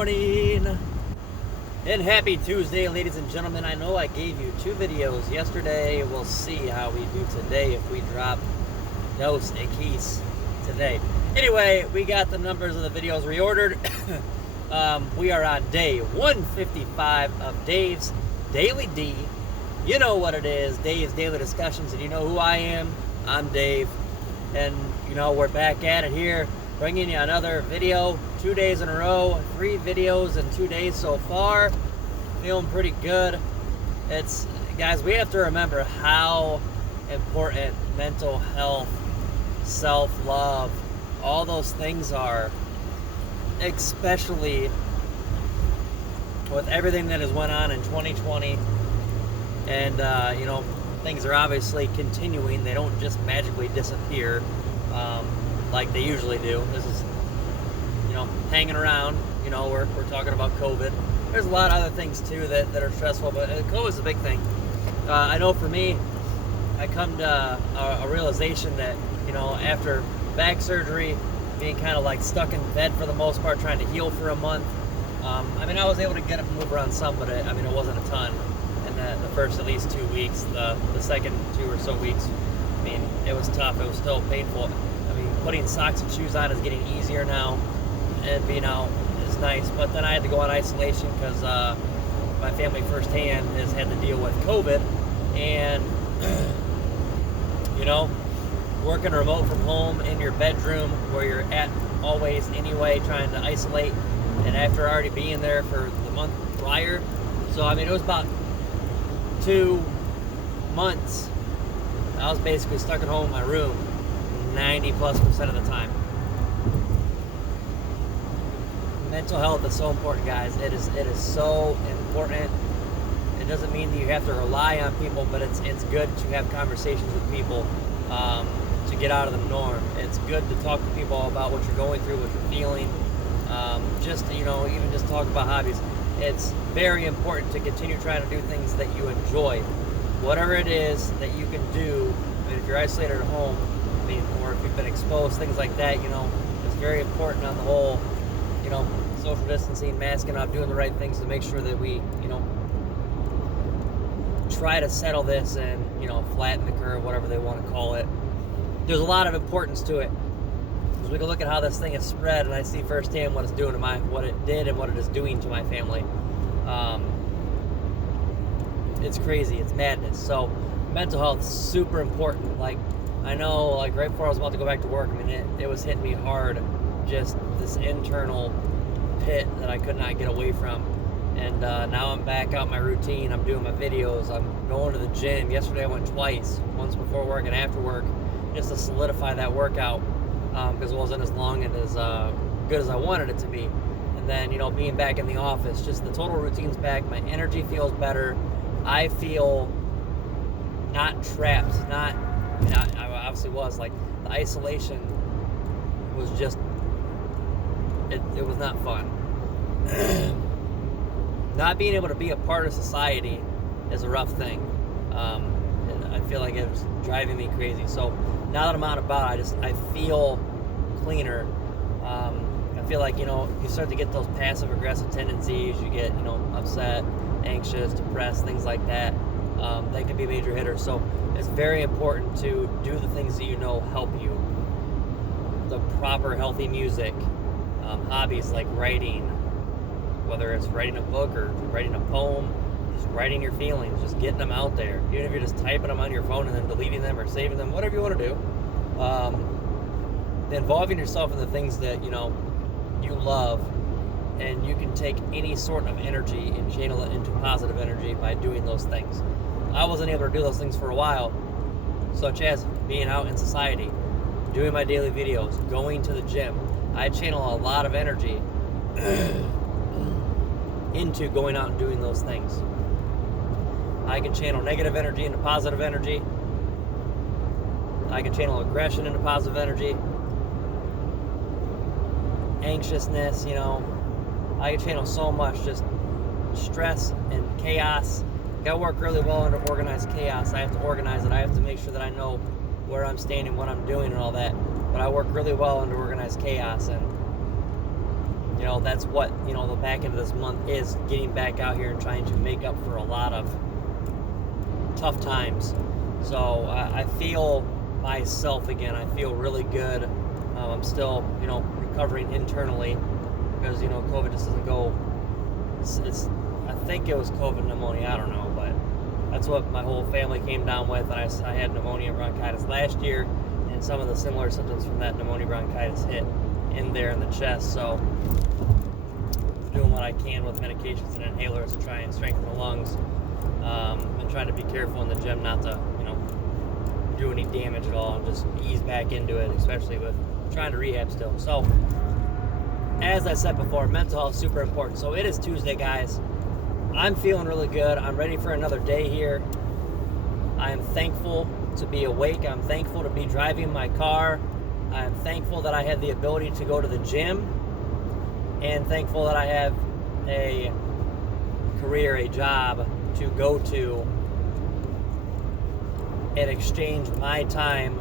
morning and happy Tuesday, ladies and gentlemen. I know I gave you 2 videos yesterday. We'll see how we do today if we drop 2'sday today. Anyway, we got the numbers of the videos reordered. We are on day 155 of Dave's Daily D. You know what it is, Dave's Daily Discussions, and you know who I am. I'm Dave, and you know we're back at it here, bringing you another video, 2 days in a row, 3 videos in 2 days so far. Feeling pretty good. It's, guys, we have to remember how important mental health, self-love, all those things are, especially with everything that has went on in 2020. And you know, things are obviously continuing. They don't just magically disappear like they usually do. This is, you know, hanging around. You know, we're talking about COVID. There's a lot of other things too that are stressful, but COVID is a big thing. I know for me, I come to a realization that, you know, after back surgery, being kind of like stuck in bed for the most part, trying to heal for a month. I mean, I was able to get up and move around some, but it wasn't a ton. And the first at least 2 weeks, the second 2 or so weeks, I mean, it was tough. It was still painful. I mean, putting socks and shoes on is getting easier now, and being out is nice. But then I had to go on isolation because my family firsthand has had to deal with COVID, and you know, working remote from home in your bedroom where you're at always anyway, trying to isolate, and after already being there for the month prior. So I mean, it was about 2 months I was basically stuck at home in my room 90+% of the time. Mental health is so important, guys. It is so important. It doesn't mean that you have to rely on people, but it's good to have conversations with people to get out of the norm. It's good to talk to people about what you're going through, what you're feeling. Just to, you know, even just talk about hobbies. It's very important to continue trying to do things that you enjoy. Whatever it is that you can do, I mean, if you're isolated at home, I mean, or if you've been exposed, things like that, you know, it's very important on the whole, you know, social distancing, masking up, doing the right things to make sure that we, you know, try to settle this and, you know, flatten the curve, whatever they want to call it. There's a lot of importance to it. Because we can look at how this thing is spread, and I see firsthand what it's doing to what it did and what it is doing to my family. It's crazy. It's madness. So mental health is super important. Like, I know, like right before I was about to go back to work, I mean, it was hitting me hard. Just this internal pit that I could not get away from. And now I'm back out my routine. I'm doing my videos. I'm going to the gym. Yesterday I went twice, once before work and after work, just to solidify that workout. Because it wasn't as long and as good as I wanted it to be. And then, you know, being back in the office, just the total routine's back. My energy feels better. I feel not trapped. I obviously was. Like, the isolation was just, it was not fun. Not being able to be a part of society is a rough thing. I feel like it was driving me crazy. So now that I'm out and about, I feel cleaner. I feel like, you know, you start to get those passive aggressive tendencies. You get, you know, upset, anxious, depressed, things like that. They can be major hitters. So it's very important to do the things that you know help you. The proper healthy music, hobbies like writing, whether it's writing a book or writing a poem, just writing your feelings, just getting them out there. Even if you're just typing them on your phone and then deleting them or saving them, whatever you want to do. Involving yourself in the things that, you know, you love, and you can take any sort of energy and channel it into positive energy by doing those things. I wasn't able to do those things for a while, such as being out in society, doing my daily videos, going to the gym. I channel a lot of energy into going out and doing those things. I can channel negative energy into positive energy. I can channel aggression into positive energy. Anxiousness, you know. I can channel so much, just stress and chaos. I work really well under organized chaos. I have to organize it. I have to make sure that I know where I'm standing, what I'm doing, and all that. But I work really well under organized chaos, and that's what, the back end of this month is, getting back out here and trying to make up for a lot of tough times. So I feel myself again. I feel really good. I'm still, recovering internally because, COVID just doesn't go. I think it was COVID pneumonia. I don't know, but that's what my whole family came down with. And I had pneumonia bronchitis last year, and some of the similar symptoms from that pneumonia bronchitis hit in there in the chest. So doing what I can with medications and inhalers to try and strengthen the lungs, and trying to be careful in the gym not to, do any damage at all, and just ease back into it, especially with trying to rehab still. So, as I said before, mental health is super important. So it is Tuesday, guys. I'm feeling really good. I'm ready for another day here. I am thankful to be awake. I'm thankful to be driving my car. I'm thankful that I had the ability to go to the gym, and thankful that I have a career, a job to go to and exchange my time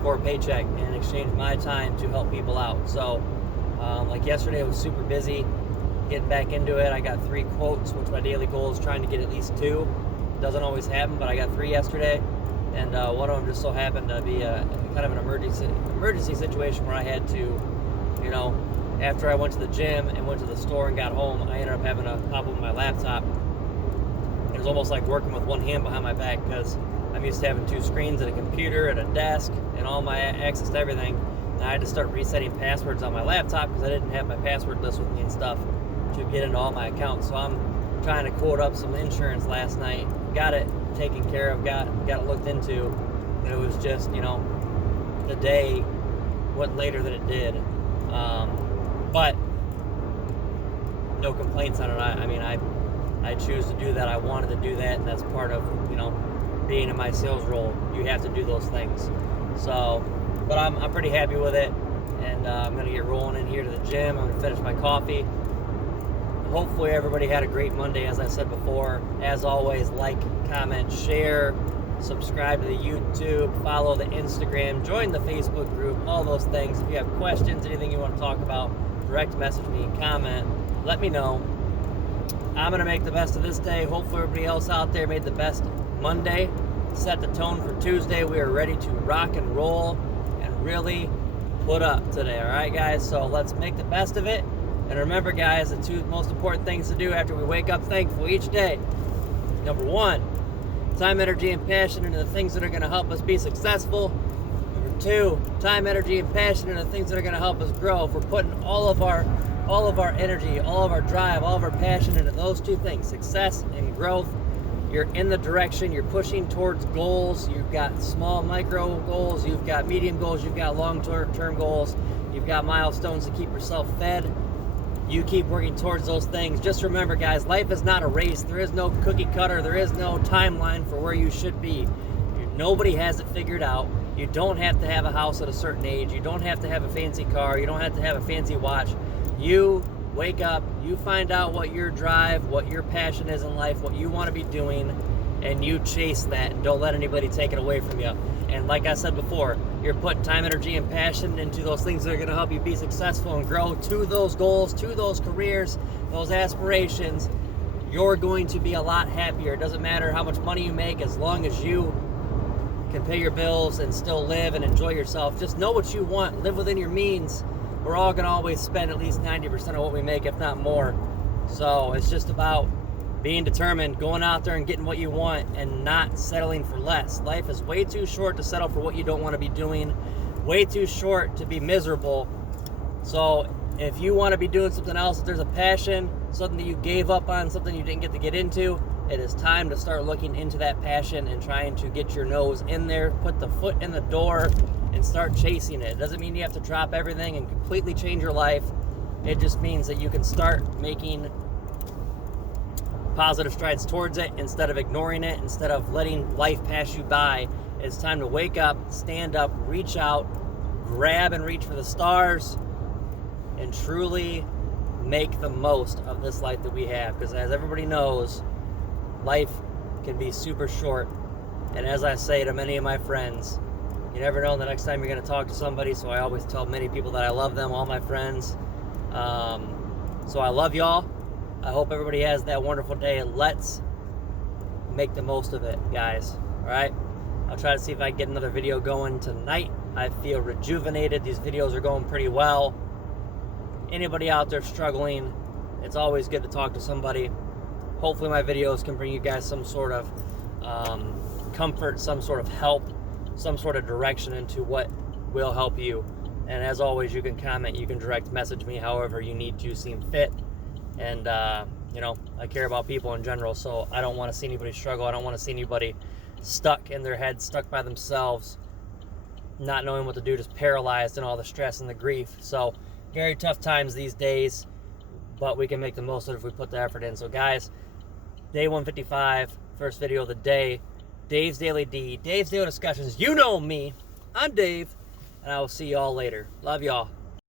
for a paycheck, and exchange my time to help people out. So, like yesterday, I was super busy getting back into it. I got 3 quotes, which my daily goal is trying to get at least 2. Doesn't always happen, but I got 3 yesterday, and one of them just so happened to be a kind of an emergency situation where I had to, after I went to the gym and went to the store and got home, I ended up having to pop open my laptop. It was almost like working with one hand behind my back, because I'm used to having 2 screens and a computer and a desk and all my access to everything. And I had to start resetting passwords on my laptop because I didn't have my password list with me and stuff to get into all my accounts. So I'm trying to quote up some insurance last night. Got it taken care of, got it looked into, and it was just, the day went later than it did. But no complaints on it. I choose to do that. I wanted to do that, and that's part of, being in my sales role. You have to do those things. So, but I'm pretty happy with it, and I'm going to get rolling in here to the gym. I'm going to finish my coffee. Hopefully everybody had a great Monday, as I said before. As always, like, comment, share, subscribe to the YouTube, follow the Instagram, join the Facebook group, all those things. If you have questions, anything you want to talk about, direct message me, comment, let me know. I'm going to make the best of this day. Hopefully everybody else out there made the best Monday. Set the tone for Tuesday. We are ready to rock and roll and really put up today. All right, guys? So let's make the best of it. And remember, guys, the 2 most important things to do after we wake up thankful each day. Number 1, time, energy, and passion into the things that are going to help us be successful. Number 2, time, energy, and passion into the things that are going to help us grow. If we're putting all of our energy, all of our drive, all of our passion into those 2 things, success and growth, you're in the direction, you're pushing towards goals. You've got small micro goals, you've got medium goals, you've got long-term goals, you've got milestones to keep yourself fed. You keep working towards those things. Just remember, guys, life is not a race. There is no cookie cutter. There is no timeline for where you should be. Nobody has it figured out. You don't have to have a house at a certain age. You don't have to have a fancy car. You don't have to have a fancy watch. You wake up, you find out what your drive, what your passion is in life, what you want to be doing, and you chase that, and don't let anybody take it away from you. And like I said before, you're putting time, energy, and passion into those things that are going to help you be successful and grow to those goals, to those careers, those aspirations. You're going to be a lot happier. It doesn't matter how much money you make, as long as you can pay your bills and still live and enjoy yourself. Just know what you want. Live within your means. We're all going to always spend at least 90% of what we make, if not more. So it's just about being determined, going out there and getting what you want, and not settling for less. Life is way too short to settle for what you don't want to be doing. Way too short to be miserable. So if you want to be doing something else, if there's a passion, something that you gave up on, something you didn't get into, it is time to start looking into that passion and trying to get your nose in there, put the foot in the door, and start chasing it. It doesn't mean you have to drop everything and completely change your life. It just means that you can start making positive strides towards it instead of ignoring it, instead of letting life pass you by. It's time to wake up, stand up, reach out, grab and reach for the stars, and truly make the most of this life that we have. Because as everybody knows, life can be super short. And as I say to many of my friends, You never know the next time you're going to talk to somebody, so I always tell many people that I love them, all my friends. So I love y'all. I hope everybody has that wonderful day, and let's make the most of it, guys. All right? I'll try to see if I can get another video going tonight. I feel rejuvenated. These videos are going pretty well. Anybody out there struggling, it's always good to talk to somebody. Hopefully my videos can bring you guys some sort of comfort, some sort of help, some sort of direction into what will help you. And as always, you can comment, you can direct message me however you need to seem fit. And you know, I care about people in general, so I don't want to see anybody struggle. I don't want to see anybody stuck in their head, stuck by themselves, not knowing what to do, just paralyzed in all the stress and the grief. So very tough times these days, but we can make the most of it if we put the effort in. So guys, day 155, first video of the day, Dave's Daily D, Dave's Daily Discussions. You know me, I'm Dave, and I will see y'all later. Love y'all.